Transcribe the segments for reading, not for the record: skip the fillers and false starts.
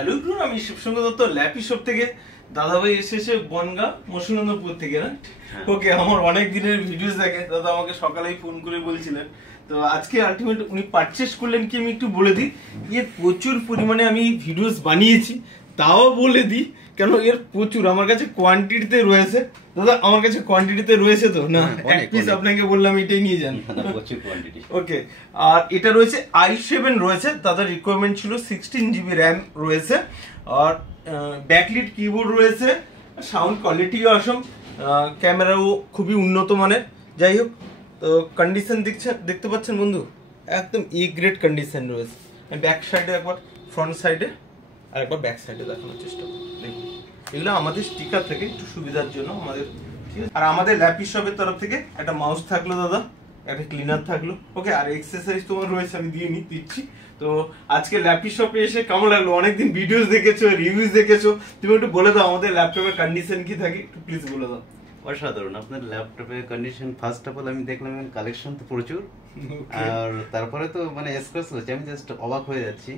Hello everyone, আমি Shibshankar Dutta lappy shop থেকে। দাদাভাই এসেছে বনগা মসুনন্দপুর থেকে না? ওকে, আমার অনেক দিনের ভিডিওস দেখে দাদা, আমাকে সকালেই ফোন করে বলছিলেন। তো আজকে আলটিমেট উনি পারচেস করলেন কি আমি একটু বলে দিই। এর প্রচুর পরিমাণে আমি ভিডিওস বানিয়েছি, তাও বলে দিই কেন এর প্রচুর আমার কাছে কোয়ান্টিটিতে রয়েছে। দাদা আমার কাছে কোয়ান্টিটিতে রয়েছে তো না, এক পিস আপনাকে বললাম এটাই নিয়ে যান। প্রচুর কোয়ান্টিটি। ওকে, আর এটা রয়েছে i7 রয়েছে, দাদার রিকোয়ারমেন্ট ছিল 16GB র্যাম রয়েছে, আর ব্যাকলিট কিবোর্ড রয়েছে, সাউন্ড কোয়ালিটিও অসম, ক্যামেরাও খুবই উন্নত মানের। যাই হোক, তো কন্ডিশন দেখতে পাচ্ছেন বন্ধু, একদম এ গ্রেড কন্ডিশন রয়েছে। আমি ব্যাক সাইডে একবার, ফ্রন্ট সাইডে আর একবার ব্যাক সাইডে দেখানোর চেষ্টা করি। দেখুন, এগুলো আমাদের স্টিকার থেকে একটু সুবিধার জন্য আমাদের, ঠিক আছে। আর আমাদের ল্যাপি শপের তরফ থেকে একটা মাউস থাকলো দাদা, একটা ক্লিনার থাকলো। ওকে, আর এক্সারসাইজ তোমার রয়েছে, আমি দিচ্ছি। তো আজকে ল্যাপি শপে এসে কেমন লাগলো? অনেকদিন ভিডিওস দেখেছো, রিভিউজ দেখেছো, তুমি একটু বলে দাও আমাদের ল্যাপটপের কন্ডিশন কি থাকে, একটু প্লিজ বলে দাও। অসাধারণ আপনার ল্যাপটপের কন্ডিশন। ফার্স্ট অফ অল আমি দেখলাম কালেকশন তো প্রচুর, আর তারপরে তো মানে স্ক্র্যাচ হচ্ছে, আমি জাস্ট অবাক হয়ে যাচ্ছি।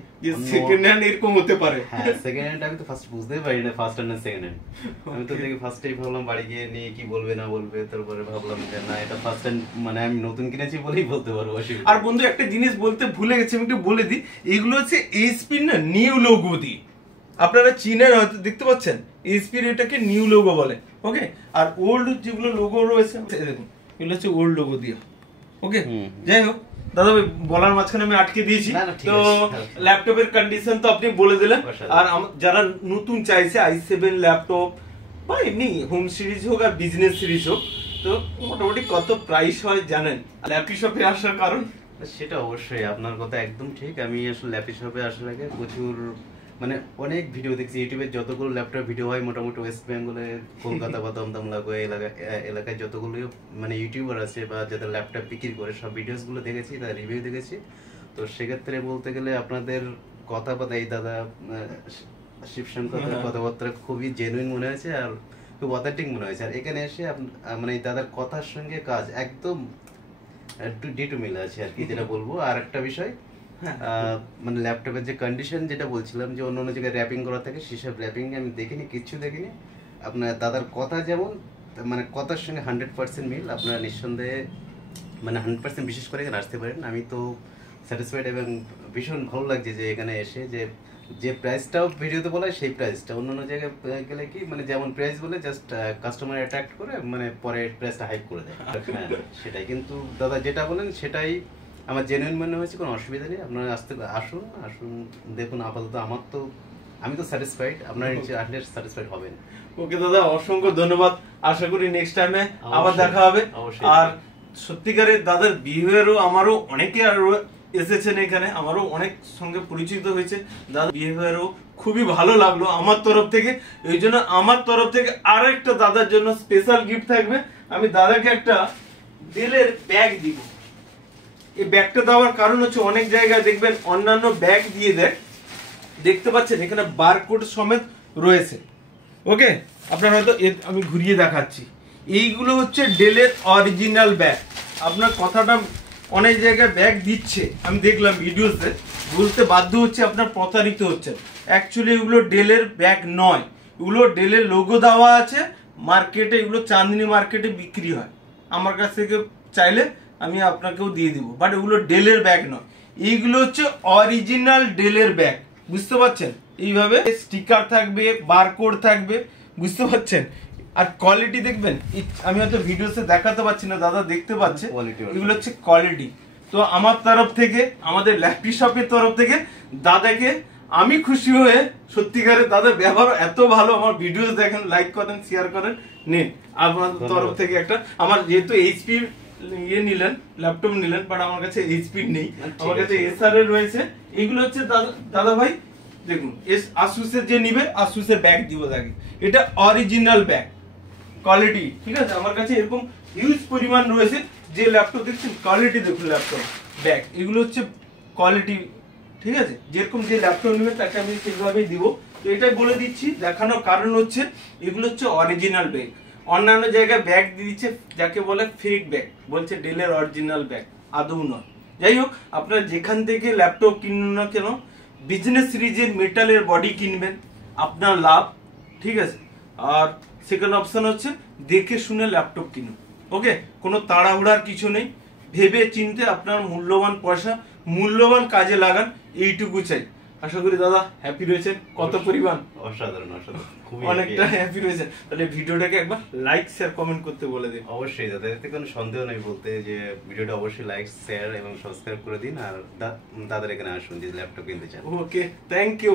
সেকেন্ড হ্যান্ড এরকম হতে পারে? হ্যাঁ, সেকেন্ড হ্যান্ড আমি তো ফার্স্ট বুঝতেই পারি না, ফার্স্ট হ্যান্ড না সেকেন্ড হ্যান্ড। আমি তো দেখি ফার্স্টেই ভাবলাম বাড়ি গিয়ে নিয়ে কি বলবে না বলবে, তারপরে ভাবলাম যে না, এটা ফার্স্ট হ্যান্ড, মানে আমি নতুন কিনেছি বলেই বলতে পারবো। আর বন্ধু একটা জিনিস বলতে ভুলে গেছি, আমি একটু বলে দিই, এইগুলো হচ্ছে এইচপি না নিউ লোগো দিয়ে, আপনারা চীনের হয়তো দেখতে পাচ্ছেন, এইচপির এটাকে নিউ লোগো বলে। ওকে, আর ওল্ড যেগুলো লোগো রয়েছে দেখুন, এগুলো হচ্ছে ওল্ড লোগো দিয়ে। ওকে, যাই হোক দাদা ভাই, বলার মাঝখানে আমি আটকে দিয়েছি। তো ল্যাপটপের কন্ডিশন তো আপনি বলে দিলেন। আর যারা নতুন চাইছে i7 ল্যাপটপ বা এমনি হোম সিরিজ হোক আর বিজনেস সিরিজ হোক, তো মোটামুটি কত প্রাইস হয় জানেন? ল্যাপি শপে আসার কারণ সেটা অবশ্যই আপনার কথা একদম ঠিক। আমি আসলে ল্যাপি শপে আসার আগে প্রচুর মানে অনেক ভিডিও দেখছি, ইউটিউবে যতগুলো ল্যাপটপ ভিডিও হয় মোটামুটি ওয়েস্ট বেঙ্গলে, কলকাতা বা দমদম লাগোয়া এলাকায় যতগুলো মানে ইউটিউবার আছে বা যাদের ল্যাপটপ বিক্রি করে, সব ভিডিওসগুলো দেখেছি, তার রিভিউ দেখেছি। তো সেক্ষেত্রে বলতে গেলে আপনাদের কথাবার্তা, এই দাদা শিবশঙ্করের কথাবার্তা খুবই জেনুইন মনে হয়েছে আর খুব অথেন্টিক মনে হয়েছে। আর এখানে এসে মানে এই দাদার কথার সঙ্গে কাজ একদম ডিটু মিল আছে আর কি, যেটা বলবো। আর একটা বিষয়, মানে ল্যাপটপের যে কন্ডিশন যেটা বলছিলাম, যে অন্য অন্য জায়গায় র্যাপিং করা থাকে, সেসব র্যাপিং আমি দেখিনি, কিচ্ছু দেখিনি। আপনার দাদার কথা যেমন, মানে কথার সঙ্গে 100% মিল। আপনারা নিঃসন্দেহে মানে 100% বিশেষ করে এখানে আসতে পারেন। আমি তো স্যাটিসফাইড এবং ভীষণ ভালো লাগছে যে এখানে এসে যে প্রাইসটাও ভিডিওতে বলা হয়, সেই প্রাইসটা অন্য অন্য জায়গায় গেলে কি মানে যেমন প্রাইস বলে জাস্ট কাস্টমার অ্যাট্রাক্ট করে, মানে পরে প্রাইসটা হাইক করে দেয়। হ্যাঁ, সেটাই। কিন্তু দাদা যেটা বলেন সেটাই আমার জেনুইন মনে হয়েছে, কোনো অসুবিধা নেই। আপনারা আসুন দেখুন। আপাতত আমি তো স্যাটিসফাইড, আপনারা আসলে স্যাটিসফাইড হবেন। ওকে দাদা, অসংখ্য ধন্যবাদ। আশা করি নেক্সট টাইমে আবার দেখা হবে। আর সত্যিকারের দাদার বিহেভিয়ারও, আমারও অনেকে আরো এসেছেন এখানে, আমারও অনেক সঙ্গে পরিচিত হয়েছে। দাদার বিহেভিয়ারও খুবই ভালো লাগলো আমার তরফ থেকে। এই জন্য আমার তরফ থেকে আর একটা দাদার জন্য স্পেশাল গিফট থাকবে। আমি দাদাকে একটা ডেলের ব্যাগ দিব। এই ব্যাগটা দেওয়ার কারণ হচ্ছে, অনেক জায়গায় দেখবেন অন্যান্য ব্যাগ দিয়ে দেয়, দেখতে পাচ্ছেন এখানে বারকোড সমেত রয়েছে। ওকে, আপনার হয়তো আমি ঘুরিয়ে দেখাচ্ছি, এইগুলো হচ্ছে ডেলের অরিজিনাল ব্যাগ। আপনার কথাটা অনেক জায়গায় ব্যাগ দিচ্ছে, আমি দেখলাম ভিডিওতে, বলতে বাধ্য হচ্ছে আপনার প্রতারিত হচ্ছে। অ্যাকচুয়ালি এগুলো ডেলের ব্যাগ নয়, এগুলো ডেলের লোগো দেওয়া আছে মার্কেটে, এগুলো চাঁদনি মার্কেটে বিক্রি হয়। আমার কাছ থেকে চাইলে আমি আপনাকেও দিয়ে দিব, বাট এগুলো ডেলের ব্যাগ নয়, এইগুলো হচ্ছে অরিজিনাল ডেলের ব্যাগ। বুঝতে পারছেন? এইভাবে স্টিকার থাকবে, বারকোড থাকবে, বুঝতে পারছেন? আর কোয়ালিটি দেখবেন, আমি হয়তো ভিডিওতে দেখাতে পাচ্ছি না, দাদা দেখতে পাচ্ছে, এগুলো হচ্ছে কোয়ালিটি। তো আমার তরফ থেকে, আমাদের ল্যাপি শপের তরফ থেকে দাদাকে আমি খুশি হয়ে, সত্যিকারের দাদার ব্যবহার এত ভালো, আমার ভিডিও দেখেন, লাইক করেন, শেয়ার করেন, নিন আপনার তরফ থেকে একটা। আমার যেহেতু এইচপি নিলেন, ল্যাপটপ নিলেন, বাট আমার কাছে এইচপি নেই, আমার কাছে এসআর এর রয়েছে। এগুলো হচ্ছে দাদা ভাই দেখুন, আসুসের যে নিবে, আসুসের ব্যাগ দিব তাকে, এটা অরিজিনাল ব্যাগ কোয়ালিটি, ঠিক আছে। আমার কাছে এরকম হিউজ পরিমাণ রয়েছে, যে ল্যাপটপ দেখছেন কোয়ালিটি দেখুন, ল্যাপটপ ব্যাগ এগুলো হচ্ছে কোয়ালিটি, ঠিক আছে। যেরকম যে ল্যাপটপ নেবে তাকে আমি সেইভাবেই দিব। তো এটাই বলে দিচ্ছি, দেখানোর কারণ হচ্ছে এগুলো হচ্ছে অরিজিনাল ব্যাগ। অন্যান্য জায়গায় ব্যাগ দিয়ে দিচ্ছে যাকে বলে ফেক ব্যাগ, বলছে ডেলের অরিজিনাল ব্যাগ, আদৌ নয়। যাই হোক, আপনারা যেখান থেকে ল্যাপটপ কিনুন না কেন, বিজনেস সিরিজের মেটালের বডি কিনবেন, আপনার লাভ, ঠিক আছে। আর সেকেন্ড অপশন হচ্ছে দেখে শুনে ল্যাপটপ কিনুন। ওকে, কোনো তাড়াহুড়ার কিছু নেই, ভেবে চিনতে আপনার মূল্যবান পয়সা মূল্যবান কাজে লাগান, এইটুকু চাই। আশা করি দাদা হ্যাপি রয়েছেন কত পরিমাণ, অসাধারণ অসাধারণ, খুবই অনেকটা হ্যাপি রয়েছেন। তাহলে ভিডিওটাকে একবার লাইক শেয়ার কমেন্ট করতে বলে দিন। অবশ্যই দাদা, এতে কোনো সন্দেহ নেই বলতে যে ভিডিওটা অবশ্যই লাইক শেয়ার এবং সাবস্ক্রাইব করে দিন। আর দাদার এখানে আসুন যদি ল্যাপটপ কিনতে চান। ওকে, থ্যাংক ইউ।